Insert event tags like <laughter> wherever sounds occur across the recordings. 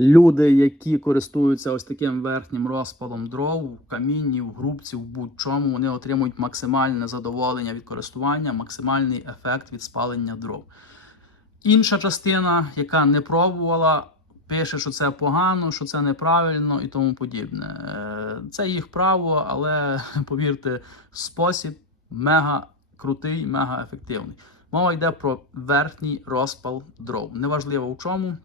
Люди, які користуються ось таким верхнім розпалом дров в камінні, в грубці, в будь-чому, вони отримують максимальне задоволення від користування, максимальний ефект від спалення дров. Інша частина, яка не пробувала, пише, що це погано, що це неправильно і тому подібне. Е, Це їх право, але <laughs> повірте, спосіб мега крутий, мега ефективний. Мова йде про верхній розпал дров. Неважливо в чому,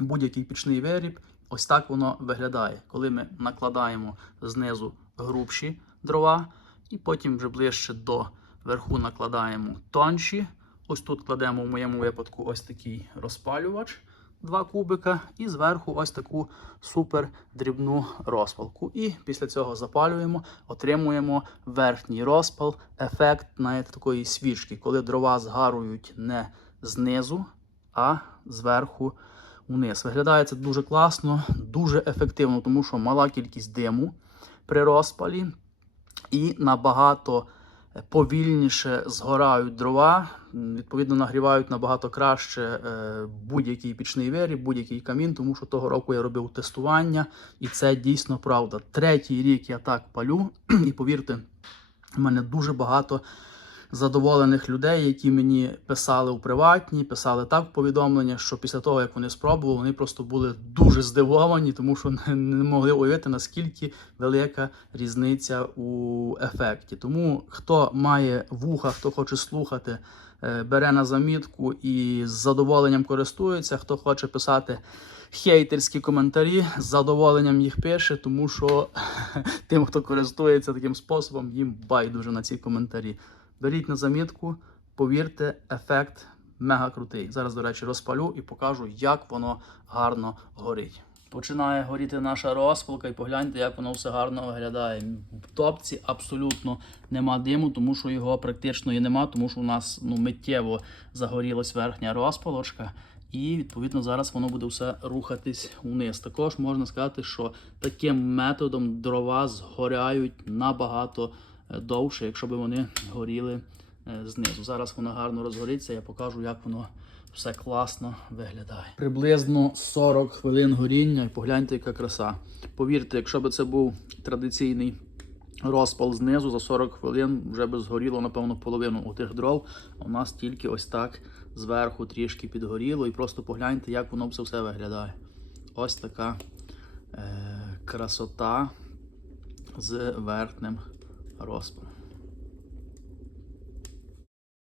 будь-який пічний виріб, ось так воно виглядає, коли ми накладаємо знизу грубші дрова, і потім вже ближче до верху накладаємо тонші. Ось тут кладемо в моєму випадку ось такий розпалювач, два кубика, і зверху ось таку супер дрібну розпалку. І після цього запалюємо, отримуємо верхній розпал, ефект знаєте, такої свічки, коли дрова згарують не знизу, а зверху вниз. Виглядає це дуже класно, дуже ефективно, тому що мала кількість диму при розпалі і набагато повільніше згорають дрова, відповідно нагрівають набагато краще е, будь-який пічний виріб, будь-який камін, тому що того року я робив тестування, і це дійсно правда. Третій рік я так палю, <clears throat> і повірте, в мене дуже багато задоволених людей, які мені писали у приватні, писали так повідомлення, що після того, як вони спробували, вони просто були дуже здивовані, тому що не, не могли уявити, наскільки велика різниця у ефекті. Тому хто має вуха, хто хоче слухати, е, бере на замітку і з задоволенням користується. Хто хоче писати хейтерські коментарі, з задоволенням їх пише, тому що <laughs> тим, хто користується таким способом, їм байдуже на ці коментарі. Беріть на замітку, повірте, ефект мега крутий. Зараз, до речі, розпалю і покажу, як воно гарно горить. Починає горіти наша розпалка, і погляньте, як воно все гарно виглядає. В топці абсолютно нема диму, тому що його практично і нема, тому що у нас ну, миттєво загорілась верхня розпалочка. І відповідно зараз воно буде все рухатись вниз. Також можна сказати, що таким методом дрова згоряють набагато довше, якщо б вони горіли е, знизу. Зараз воно гарно розгориться, я покажу, як воно все класно виглядає. Приблизно 40 хвилин горіння, і погляньте, яка краса. Повірте, якщо б це був традиційний розпал знизу, за 40 хвилин вже би згоріло, напевно, половину у тих дров. А у нас тільки ось так зверху трішки підгоріло. І просто погляньте, як воно все все виглядає. Ось така е- красота з верхнім Arvospana.